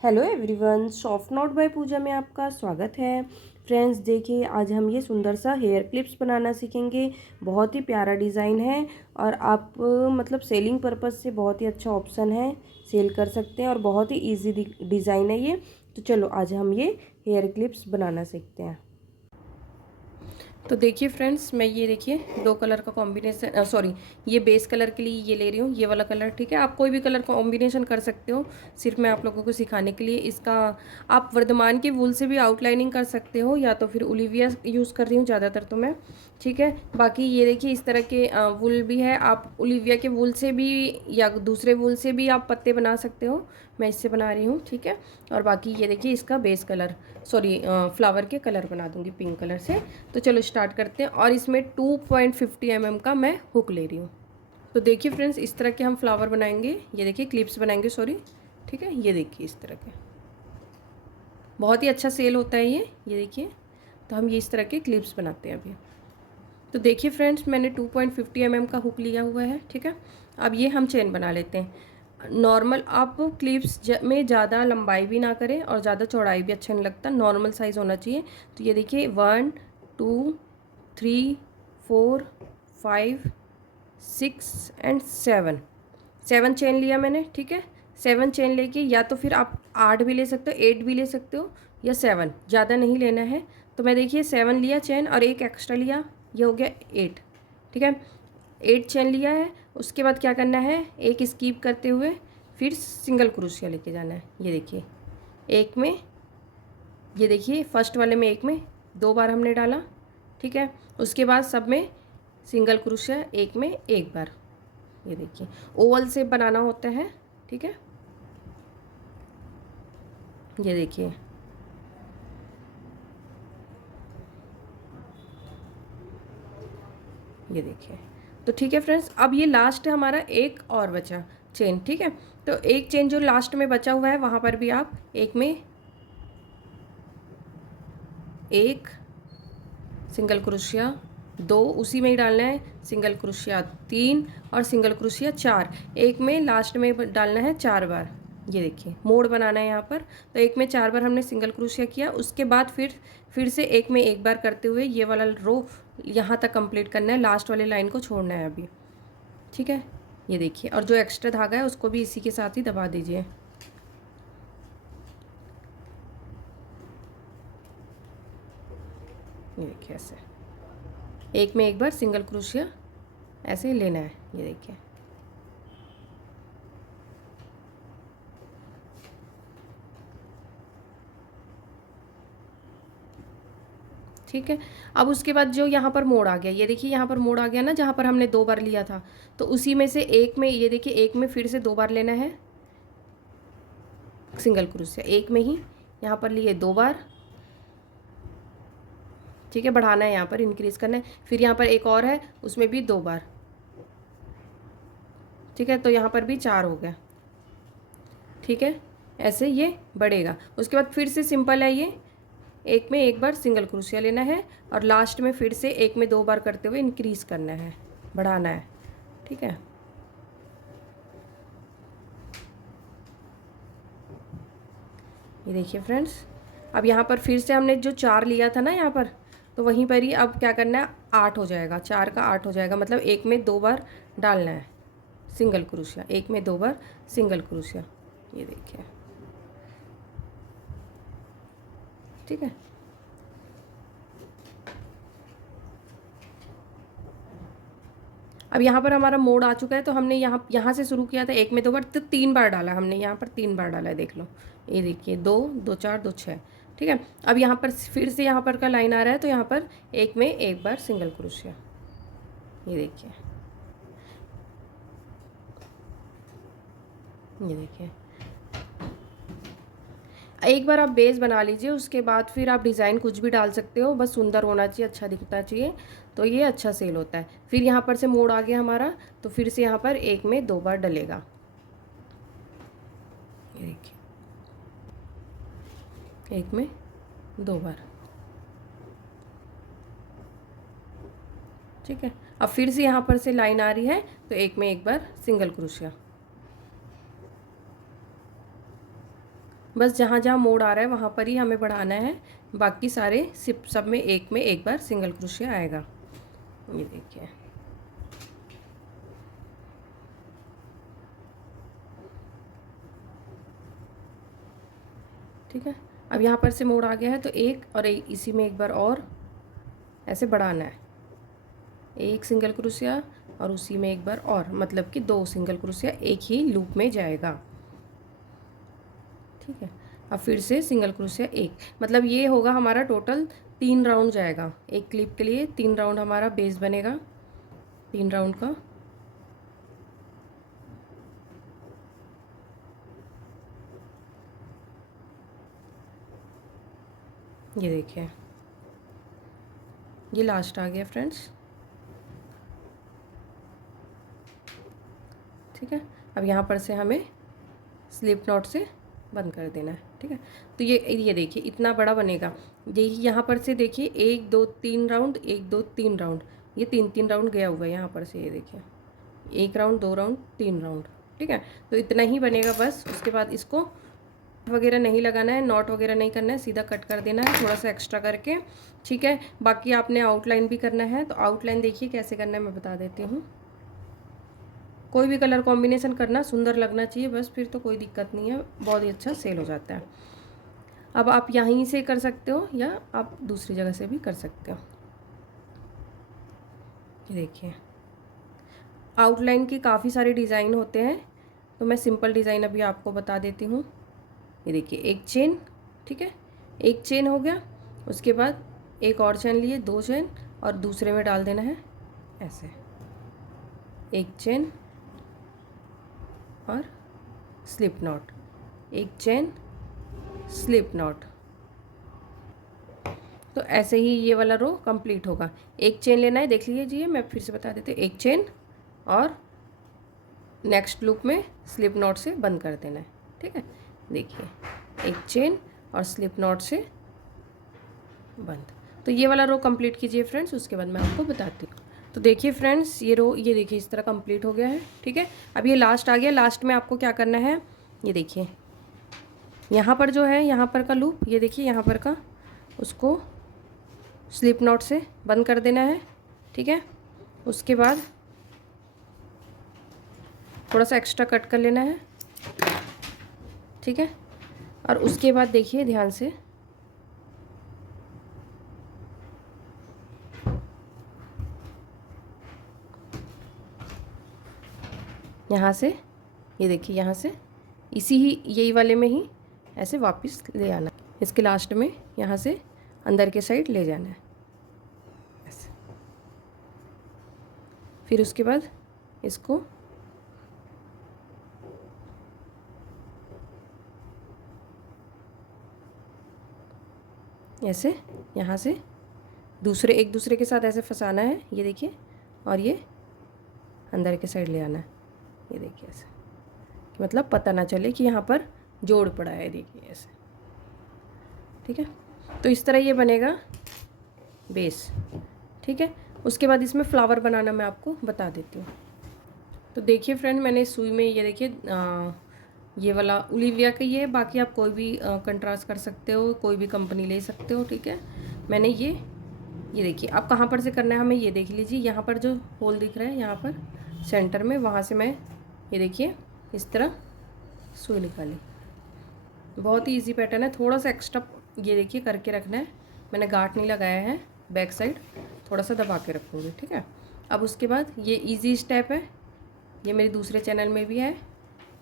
Hello everyone, soft note by Pooja में आपका स्वागत है। फ्रेंड्स देखिए, आज हम ये सुंदर सा हेयर क्लिप्स बनाना सीखेंगे। बहुत ही प्यारा डिज़ाइन है और आप मतलब सेलिंग पर्पज़ से बहुत ही अच्छा ऑप्शन है, सेल कर सकते हैं और बहुत ही इजी डिज़ाइन है ये। तो चलो आज हम ये हेयर क्लिप्स बनाना सीखते हैं। तो देखिए फ्रेंड्स, मैं ये देखिए दो कलर का कॉम्बिनेशन सॉरी ये बेस कलर के लिए ये ले रही हूँ, ये वाला कलर। ठीक है, आप कोई भी कलर कॉम्बिनेशन कर सकते हो, सिर्फ मैं आप लोगों को सिखाने के लिए। इसका आप वर्धमान की वूल से भी आउटलाइनिंग कर सकते हो या तो फिर ओलिविया यूज़ कर रही हूँ ज़्यादातर तो मैं। ठीक है, बाकी ये देखिए इस तरह के वूल भी है, आप ओलिविया के वूल से भी या दूसरे वूल से भी आप पत्ते बना सकते हो। मैं इससे बना रही हूँ। ठीक है, और बाकी ये देखिए इसका बेस कलर सॉरी फ्लावर के कलर बना दूँगी पिंक कलर से। तो चलो स्टार्ट करते हैं। और इसमें 2.50 mm का मैं हुक ले रही हूँ। तो देखिए फ्रेंड्स, इस तरह के हम फ्लावर बनाएंगे, ये देखिए क्लिप्स बनाएंगे सॉरी। ठीक है, ये देखिए इस तरह के बहुत ही अच्छा सेल होता है ये देखिए। तो हम ये इस तरह के क्लिप्स बनाते हैं अभी। तो देखिए फ्रेंड्स, मैंने 2.50 mm का हुक लिया हुआ है। ठीक है, अब ये हम चेन बना लेते हैं। नॉर्मल आप क्लिप्स में ज़्यादा लंबाई भी ना करें और ज़्यादा चौड़ाई भी अच्छा नहीं लगता, नॉर्मल साइज़ होना चाहिए। तो ये देखिए 1 2 3 4 5 6 एंड 7 चेन लिया मैंने। ठीक है, 7 चेन लेके या तो फिर आप 8 भी ले सकते हो, 8 भी ले सकते हो या 7, ज़्यादा नहीं लेना है। तो मैं देखिए 7 लिया चेन और एक एक्स्ट्रा लिया, ये हो गया 8। ठीक है, 8 चेन लिया है। उसके बाद क्या करना है, एक स्कीप करते हुए फिर सिंगल क्रोशिया लेके जाना है। ये देखिए एक में, ये देखिए फर्स्ट वाले में एक में 2 बार हमने डाला। ठीक है, उसके बाद सब में सिंगल क्रोशिया, एक में एक बार। ये देखिए ओवल शेप बनाना होता है। ठीक है, ये देखिए ये देखिए। तो ठीक है फ्रेंड्स, अब ये लास्ट हमारा एक और बचा चेन। ठीक है, तो एक चेन जो लास्ट में बचा हुआ है वहाँ पर भी आप एक में एक सिंगल क्रोशिया, 2 उसी में ही डालना है, सिंगल क्रोशिया 3 और सिंगल क्रोशिया 4, एक में लास्ट में डालना है 4 बार। ये देखिए मोड़ बनाना है यहाँ पर। तो एक में 4 बार हमने सिंगल क्रोशिया किया, उसके बाद फिर से एक में एक बार करते हुए ये वाला रो यहाँ तक कंप्लीट करना है, लास्ट वाली लाइन को छोड़ना है अभी। ठीक है, ये देखिए, और जो एक्स्ट्रा धागा है उसको भी इसी के साथ ही दबा दीजिए। ये देखिए ऐसे एक में एक बार सिंगल क्रोशिया ऐसे लेना है। ये देखिए ठीक है, अब उसके बाद जो यहाँ पर मोड़ आ गया, ये देखिए यहाँ पर मोड़ आ गया ना, जहाँ पर हमने 2 बार लिया था। तो उसी में से एक में, ये देखिए एक में फिर से 2 बार लेना है सिंगल क्रोशिया, एक में ही यहाँ पर लिए 2 बार। ठीक है, बढ़ाना है यहाँ पर, इंक्रीज करना है। फिर यहाँ पर एक और है, उसमें भी 2 बार। ठीक है, तो यहाँ पर भी 4 हो गया। ठीक है, ऐसे ये बढ़ेगा। उसके बाद फिर से सिंपल है ये, एक में एक बार सिंगल क्रोशिया लेना है और लास्ट में फिर से एक में 2 बार करते हुए इंक्रीज करना है, बढ़ाना है। ठीक है, ये देखिए फ्रेंड्स, अब यहाँ पर फिर से हमने जो 4 लिया था ना यहाँ पर, तो वहीं पर ही अब क्या करना है, 8 हो जाएगा, 4 का 8 हो जाएगा। मतलब एक में 2 बार डालना है सिंगल क्रोशिया, एक में 2 बार सिंगल क्रोशिया। ये देखिए ठीक है, अब यहाँ पर हमारा मोड़ आ चुका है। तो हमने यहाँ से शुरू किया था एक में 2 बार, तो 3 बार डाला हमने, यहाँ पर 3 बार डाला है, देख लो। ये देखिए 2 2 4 2 6। ठीक है, अब यहाँ पर फिर से यहाँ पर का लाइन आ रहा है, तो यहाँ पर एक में एक बार सिंगल क्रोशिया। ये देखिए ये देखिए एक बार आप बेस बना लीजिए, उसके बाद फिर आप डिज़ाइन कुछ भी डाल सकते हो, बस सुंदर होना चाहिए, अच्छा दिखना चाहिए, तो ये अच्छा सेल होता है। फिर यहाँ पर से मोड़ आ गया हमारा, तो फिर से यहाँ पर एक में 2 बार डलेगा। ये देखिए एक में 2 बार। ठीक है, अब फिर से यहाँ पर से लाइन आ रही है, तो एक में एक बार सिंगल क्रोशिया। बस जहाँ जहाँ मोड़ आ रहा है वहाँ पर ही हमें बढ़ाना है, बाकी सारे सब में एक बार सिंगल क्रोशिया आएगा। ये देखिए, ठीक है। अब यहाँ पर से मोड़ आ गया है तो एक और एक इसी में एक बार और ऐसे बढ़ाना है, एक सिंगल क्रोशिया और उसी में एक बार और, मतलब कि 2 सिंगल क्रोशिया एक ही लूप में जाएगा, ठीक है। अब फिर से सिंगल क्रोशिया एक, मतलब ये होगा हमारा टोटल 3 राउंड जाएगा एक क्लिप के लिए। 3 राउंड हमारा बेस बनेगा, 3 राउंड का। ये देखिए, ये लास्ट आ गया फ्रेंड्स, ठीक है। अब यहाँ पर से हमें स्लिप नॉट से बंद कर देना है, ठीक है। तो ये देखिए इतना बड़ा बनेगा। ये यहाँ पर से देखिए 1 2 3 राउंड, 1 2 3 राउंड, ये 3 राउंड गया हुआ है यहाँ पर से। ये देखिए 1 राउंड, 2 राउंड, 3 राउंड, ठीक है। तो इतना ही बनेगा बस। उसके बाद इसको वगैरह नहीं लगाना है, नॉट वगैरह नहीं करना है, सीधा कट कर देना है थोड़ा सा एक्स्ट्रा करके, ठीक है। बाकी आपने आउटलाइन भी करना है, तो आउटलाइन देखिए कैसे करना है मैं बता देती हूँ। कोई भी कलर कॉम्बिनेशन करना, सुंदर लगना चाहिए बस, फिर तो कोई दिक्कत नहीं है, बहुत ही अच्छा सेल हो जाता है। अब आप यहीं से कर सकते हो या आप दूसरी जगह से भी कर सकते हो। ये देखिए आउटलाइन के काफ़ी सारे डिज़ाइन होते हैं, तो मैं सिंपल डिज़ाइन अभी आपको बता देती हूँ। ये देखिए एक चेन, ठीक है, एक चेन हो गया। उसके बाद एक और चेन लिए, 2 चेन, और दूसरे में डाल देना है ऐसे, एक चेन और स्लिप नॉट, एक चेन स्लिप नॉट। तो ऐसे ही ये वाला रो कंप्लीट होगा। एक चेन लेना है, देख लीजिए मैं फिर से बता देती हूँ, एक चेन और नेक्स्ट लूप में स्लिप नॉट से बंद कर देना है, ठीक है। देखिए एक चेन और स्लिप नॉट से बंद। तो ये वाला रो कंप्लीट कीजिए फ्रेंड्स, उसके बाद मैं आपको बताती हूँ। तो देखिए फ्रेंड्स ये रो, ये देखिए इस तरह कंप्लीट हो गया है, ठीक है। अब ये लास्ट आ गया। लास्ट में आपको क्या करना है, ये देखिए यहाँ पर जो है, यहाँ पर का लूप, ये देखिए यहाँ पर का, उसको स्लिप नॉट से बंद कर देना है, ठीक है। उसके बाद थोड़ा सा एक्स्ट्रा कट कर लेना है, ठीक है। और उसके बाद देखिए ध्यान से, यहाँ से, ये देखिए यहाँ से इसी ही यही वाले में ही ऐसे वापस ले आना, इसके लास्ट में यहाँ से अंदर के साइड ले जाना है ऐसे। फिर उसके बाद इसको ऐसे यहाँ से एक दूसरे के साथ ऐसे फंसाना है, ये देखिए, और ये अंदर के साइड ले आना है, ये देखिए ऐसे, मतलब पता ना चले कि यहाँ पर जोड़ पड़ा है, देखिए ऐसे, ठीक है। तो इस तरह ये बनेगा बेस, ठीक है। उसके बाद इसमें फ्लावर बनाना मैं आपको बता देती हूँ। तो देखिए फ्रेंड, मैंने इस सुई में ये देखिए ये वाला ओलिविया का ये है, बाकी आप कोई भी कंट्रास्ट कर सकते हो, कोई भी कंपनी ले सकते हो, ठीक है। मैंने ये देखिए, अब कहाँ पर से करना है हमें, ये देख लीजिए, यहाँ पर जो होल दिख रहा है यहाँ पर सेंटर में, वहाँ से मैं ये देखिए इस तरह सुई निकाली। बहुत ही इजी पैटर्न है, थोड़ा सा एक्स्ट्रा ये देखिए करके रखना है। मैंने गांठ नहीं लगाया है, बैक साइड थोड़ा सा दबा के रखूँगी, ठीक है। अब उसके बाद ये इजी स्टेप है, ये मेरे दूसरे चैनल में भी है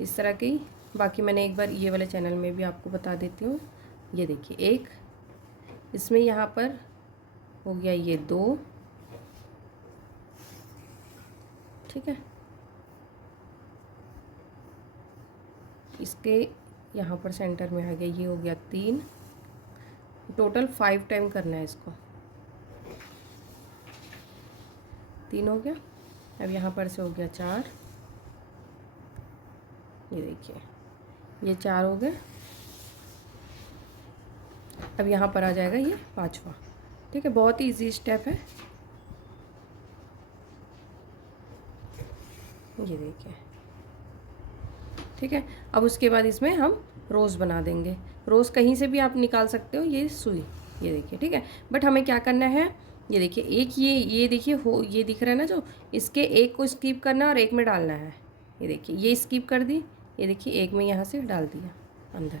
इस तरह की, बाकी मैंने एक बार ये वाले चैनल में भी आपको बता देती हूँ। ये देखिए एक इसमें यहाँ पर हो गया ये 2, ठीक है। इसके यहाँ पर सेंटर में आ गया, ये हो गया 3, टोटल 5 टाइम करना है इसको, 3 हो गया। अब यहाँ पर से हो गया 4, ये देखिए ये 4 हो गए। अब यहाँ पर आ जाएगा ये 5वां, ठीक है। बहुत ही इजी स्टेप है, ये देखिए, ठीक है। अब उसके बाद इसमें हम रोज़ बना देंगे। रोज़ कहीं से भी आप निकाल सकते हो ये सुई, ये देखिए, ठीक है। बट हमें क्या करना है, ये देखिए, एक ये देखिए हो, ये दिख रहा है ना जो, इसके एक को स्किप करना और एक में डालना है। ये देखिए, ये स्किप कर दी, ये देखिए एक में यहाँ से डाल दिया अंदर।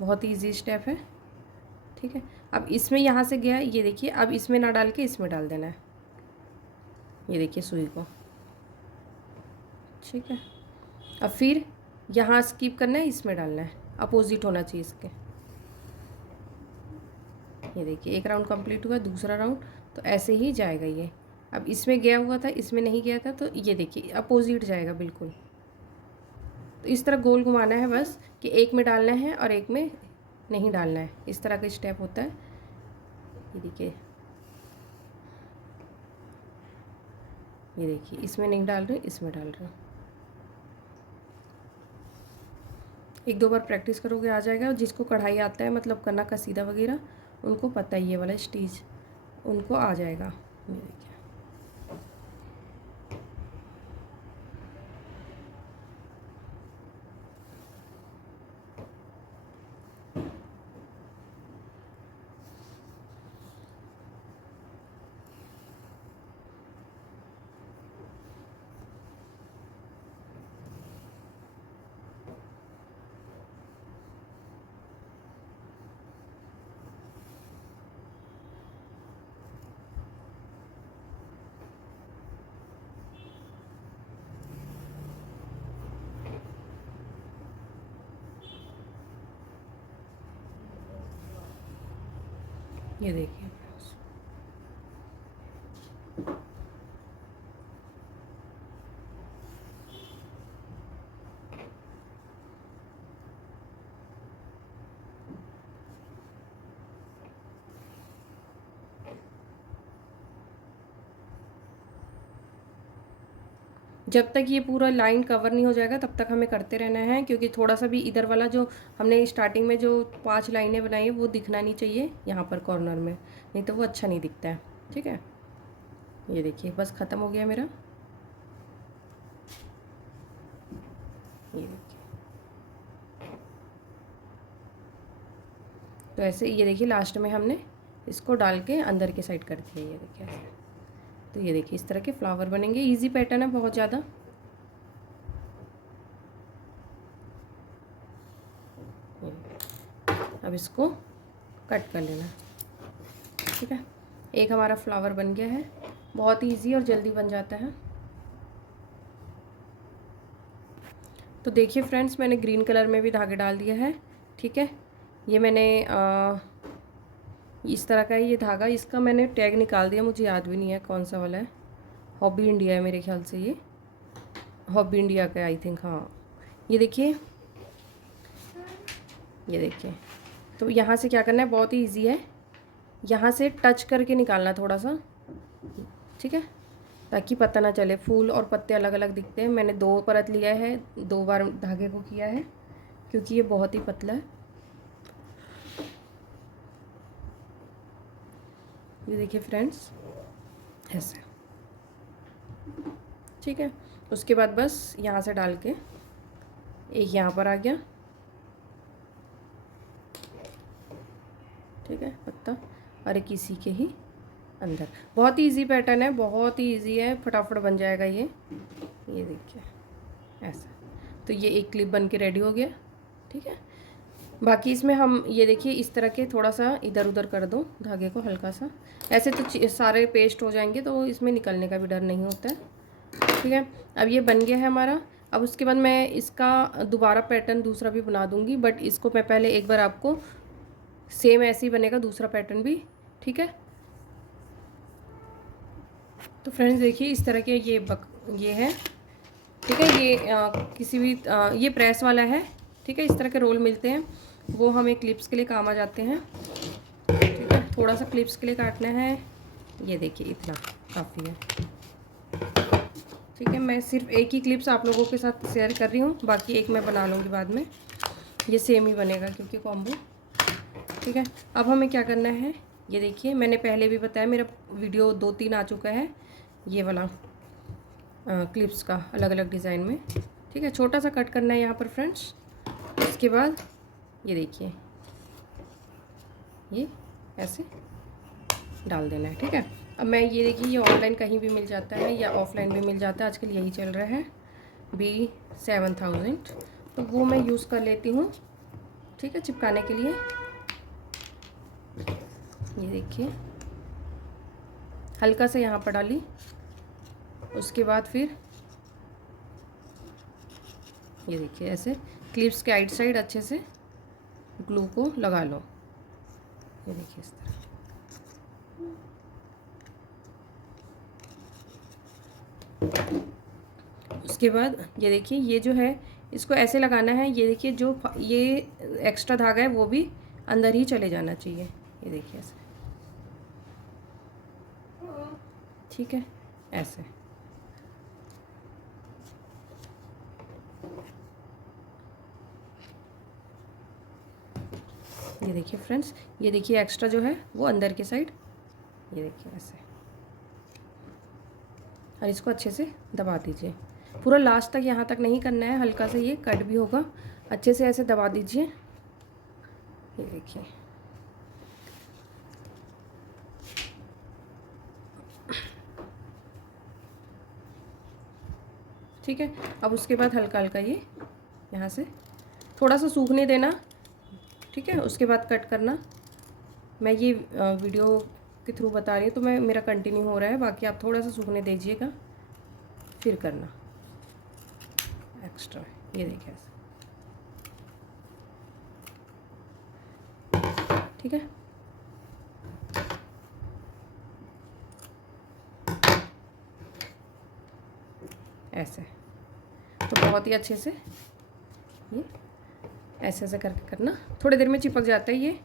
बहुत ही ईजी स्टेप है, ठीक है। अब इसमें यहाँ से गया, ये देखिए, अब इसमें ना डाल के इसमें डाल देना है, ये देखिए सुई को, ठीक है। अब फिर यहाँ स्किप करना है, इसमें डालना है, अपोजिट होना चाहिए इसके। ये देखिए, एक राउंड कंप्लीट हुआ, दूसरा राउंड, तो ऐसे ही जाएगा ये। अब इसमें गया हुआ था, इसमें नहीं गया था, तो ये देखिए अपोजिट जाएगा बिल्कुल। तो इस तरह गोल घुमाना है बस, कि एक में डालना है और एक में नहीं डालना है, इस तरह का स्टेप होता है। ये देखिए, ये देखिए, इसमें नहीं डाल रहे, इसमें डाल रहे। एक दो बार प्रैक्टिस करोगे आ जाएगा। और जिसको कढ़ाई आता है, मतलब करना कसीदा वगैरह, उनको पता ही है वाला स्टीच, उनको आ जाएगा। ये देखिए, ये देखिए। जब तक ये पूरा लाइन कवर नहीं हो जाएगा तब तक हमें करते रहना है, क्योंकि थोड़ा सा भी इधर वाला जो हमने स्टार्टिंग में जो 5 लाइनें बनाई है वो दिखना नहीं चाहिए यहाँ पर कॉर्नर में, नहीं तो वो अच्छा नहीं दिखता है, ठीक है। ये देखिए, बस ख़त्म हो गया मेरा। ये देखिए, तो ऐसे ये देखिए लास्ट में हमने इसको डाल के अंदर के साइड कर दिया, ये देखिए ऐसे। तो ये देखिए इस तरह के फ्लावर बनेंगे। इजी पैटर्न है बहुत ज़्यादा। अब इसको कट कर लेना, ठीक है। एक हमारा फ्लावर बन गया है, बहुत ही ईजी और जल्दी बन जाता है। तो देखिए फ्रेंड्स, मैंने ग्रीन कलर में भी धागे डाल दिया है, ठीक है। ये मैंने इस तरह का है ये धागा, इसका मैंने टैग निकाल दिया, मुझे याद भी नहीं है कौन सा वाला है। हॉबी इंडिया है मेरे ख्याल से, ये हॉबी इंडिया का आई थिंक, हाँ। ये देखिए, ये देखिए। तो यहाँ से क्या करना है, बहुत ही ईजी है, यहाँ से टच करके निकालना थोड़ा सा, ठीक है, ताकि पता ना चले। फूल और पत्ते अलग अलग दिखते हैं। मैंने 2 परत लिया है, 2 बार धागे को किया है, क्योंकि ये बहुत ही पतला है। ये देखिए फ्रेंड्स, ऐसे, ठीक है। उसके बाद बस यहाँ से डाल के एक यहाँ पर आ गया, ठीक है, पत्ता, और एक इसी के ही अंदर। बहुत ही ईजी पैटर्न है, बहुत ही ईजी है, फटाफट बन जाएगा ये देखिए ऐसा। तो ये एक क्लिप बन के रेडी हो गया, ठीक है। बाकी इसमें हम ये देखिए इस तरह के थोड़ा सा इधर उधर कर दो धागे को हल्का सा, ऐसे तो सारे पेस्ट हो जाएंगे, तो इसमें निकलने का भी डर नहीं होता है, ठीक है। अब ये बन गया है हमारा। अब उसके बाद मैं इसका दोबारा पैटर्न दूसरा भी बना दूंगी, बट इसको मैं पहले एक बार आपको, सेम ऐसे ही बनेगा दूसरा पैटर्न भी, ठीक है। तो फ्रेंड्स देखिए इस तरह के ये है, ठीक है। ये किसी भी ये प्रेस वाला है, ठीक है। इस तरह के रोल मिलते हैं, वो हमें क्लिप्स के लिए काम आ जाते हैं, ठीक है। थोड़ा सा क्लिप्स के लिए काटना है, ये देखिए इतना काफ़ी है, ठीक है। मैं सिर्फ एक ही क्लिप्स आप लोगों के साथ शेयर कर रही हूँ, बाकी एक मैं बना लूँगी बाद में, ये सेम ही बनेगा क्योंकि कॉम्बो, ठीक है। अब हमें क्या करना है, ये देखिए मैंने पहले भी बताया, मेरा वीडियो 2-3 आ चुका है ये वाला क्लिप्स का अलग अलग डिज़ाइन में, ठीक है। छोटा सा कट करना है यहाँ पर फ्रेंड्स, उसके बाद ये देखिए, ये ऐसे डाल देना है, ठीक है। अब मैं ये देखिए, ये ऑनलाइन कहीं भी मिल जाता है या ऑफलाइन भी मिल जाता है, आजकल यही चल रहा है B7000, तो वो मैं यूज़ कर लेती हूँ, ठीक है, चिपकाने के लिए। ये देखिए, हल्का से यहाँ पर डाली, उसके बाद फिर ये देखिए ऐसे क्लिप्स के आइट साइड अच्छे से ग्लू को लगा लो। ये देखिए इस तरह। उसके बाद ये देखिए, ये जो है इसको ऐसे लगाना है, ये देखिए जो ये एक्स्ट्रा धागा है वो भी अंदर ही चले जाना चाहिए। ये देखिए ऐसे, ठीक है, ऐसे। ये देखिए फ्रेंड्स, ये देखिए एक्स्ट्रा जो है वो अंदर की साइड, ये देखिए ऐसे, और इसको अच्छे से दबा दीजिए। पूरा लास्ट तक यहाँ तक नहीं करना है, हल्का से ये कट भी होगा, अच्छे से ऐसे दबा दीजिए। ये देखिए, ठीक है। अब उसके बाद हल्का हल्का ये यहाँ से थोड़ा सा सूखने देना, ठीक है, उसके बाद कट करना। मैं ये वीडियो के थ्रू बता रही हूँ, तो मेरा कंटिन्यू हो रहा है, बाकी आप थोड़ा सा सूखने दीजिएगा फिर करना एक्स्ट्रा। ये देखिए ऐसे, ठीक है। ऐसे तो बहुत ही अच्छे से ये ऐसे ऐसे करके करना, थोड़ी देर में चिपक जाता है ये,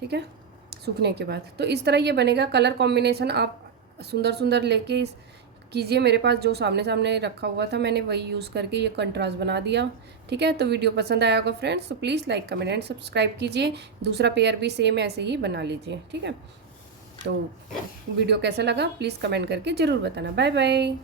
ठीक है, सूखने के बाद। तो इस तरह ये बनेगा। कलर कॉम्बिनेशन आप सुंदर सुंदर लेके इस कीजिए। मेरे पास जो सामने सामने रखा हुआ था मैंने वही यूज़ करके ये कंट्रास्ट बना दिया, ठीक है। तो वीडियो पसंद आया होगा फ्रेंड्स, तो please like comment and subscribe कीजिए। दूसरा पेयर भी सेम ऐसे ही बना लीजिए, ठीक है। तो वीडियो कैसा लगा प्लीज़ कमेंट करके ज़रूर बताना। Bye bye.